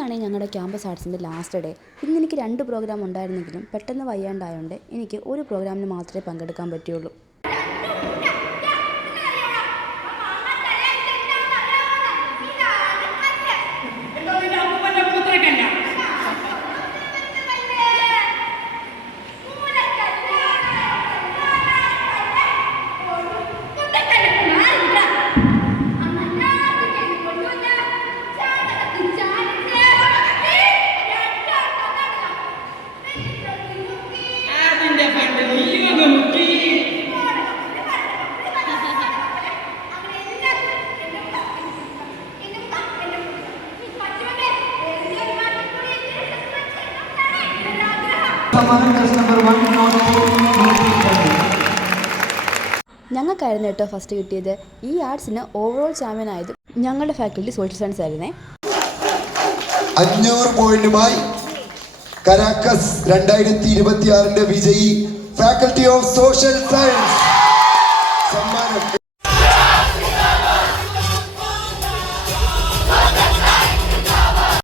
ഇന്നാണ് ഞങ്ങളുടെ campus ആർട്സിൻ്റെ last day. ഇന്ന് എനിക്ക് 2 പ്രോഗ്രാം ഉണ്ടായിരുന്നെങ്കിലും പെട്ടെന്ന് വയ്യാണ്ടായതുകൊണ്ട് എനിക്ക് ഒരു പ്രോഗ്രാമിന് മാത്രമേ പങ്കെടുക്കാൻ പറ്റുള്ളൂ. ഞങ്ങൾക്കായിരുന്നു കേട്ടോ ഫസ്റ്റ് കിട്ടിയത്. ഈ ആർട്സിന് ഓവറോൾ ചാമ്പ്യൻ ആയത് ഞങ്ങളുടെ ഫാക്കൽറ്റി സോഷ്യൽ സയൻസ് ആയിരുന്നേ. 500 പോയിന്റുമായി കരാക്കസ് 2026 വിജയി ഫാക്കൽറ്റി ഓഫ് സോഷ്യൽ സയൻസ്.